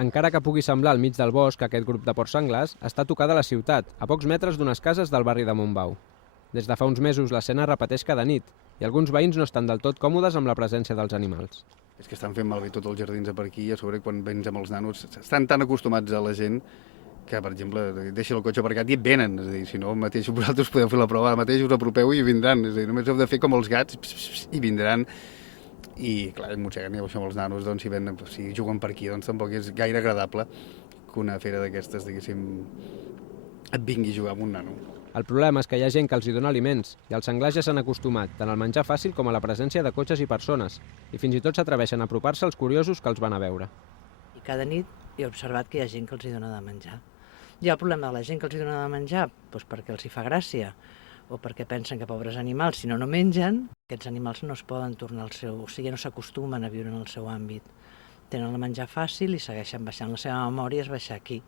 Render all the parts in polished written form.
Encara que pugui semblar al mig del bosc, aquest grup de porcs senglars està tocat a la ciutat, a pocs metres d'unes cases del barri de Montbau. Des de fa uns mesos l'escena repeteix cada nit i alguns veïns no estan del tot còmodes amb la presència dels animals. És que estan fent malbé tots els jardins de per aquí i a sobre quan vens amb els nanos estan tan acostumats a la gent que, per exemple, deixa el cotxe aparcat i et venen. És a dir, si no, mateix vosaltres podeu fer la prova, ara mateix us apropeu i vindran. És a dir, només heu de fer com els gats i vindran. I, clar, mosseguen i això amb els nanos, doncs, si juguen per aquí, doncs tampoc és gaire agradable que una fera d'aquestes, diguéssim, et vingui a jugar amb un nano. El problema és que hi ha gent que els hi dona aliments i els senglars ja s'han acostumat tant al menjar fàcil com a la presència de cotxes i persones i fins i tot s'atreveixen a apropar-se als curiosos que els van a veure. I cada nit he observat que hi ha gent que els hi dona de menjar. Hi ha el problema de la gent que els hi dona de menjar doncs perquè els hi fa gràcia o perquè pensen que pobres animals, si no, no mengen, aquests animals no es poden tornar al seu... O sigui, no s'acostumen a viure en el seu àmbit. Tenen el menjar fàcil i segueixen baixant. La seva memòria és baixar aquí,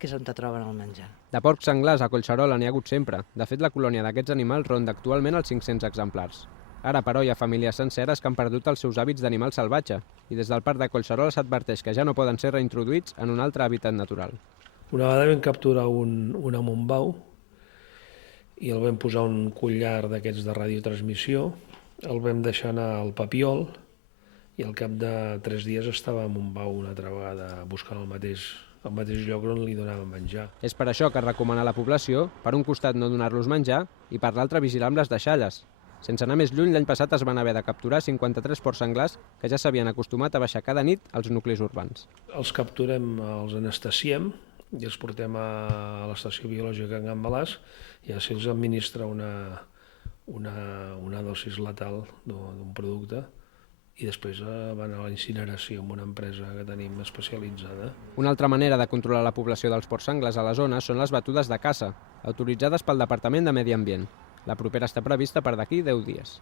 que és on te troben el menjar. De porcs senglars a Collserola n'hi ha hagut sempre. De fet, la colònia d'aquests animals ronda actualment els 500 exemplars. Ara, però, hi ha famílies senceres que han perdut els seus hàbits d'animal salvatge i des del parc de Collserola s'adverteix que ja no poden ser reintroduïts en un altre hàbitat natural. Una vegada vam capturar un a Montbau i el vam posar un collar d'aquests de radiotransmissió, el vam deixar anar al Papiol i al cap de 3 dies estava a Montbau una altra vegada buscant el mateix lloc on li donaven menjar. És per això que es recomana a la població, per un costat no donar-los menjar i per l'altre vigilar amb les deixalles. Sense anar més lluny, l'any passat es van haver de capturar 53 porcs senglars que ja s'havien acostumat a baixar cada nit als nuclis urbans. Els capturem, els anestesiem i els portem a l'estació biològica en Can Balàs i ja se'ls administra una dosis letal d'un producte i després van a la incineració amb una empresa que tenim especialitzada. Una altra manera de controlar la població dels porcs senglars a la zona són les batudes de caça, autoritzades pel Departament de Medi Ambient. La propera està prevista per d'aquí 10 dies.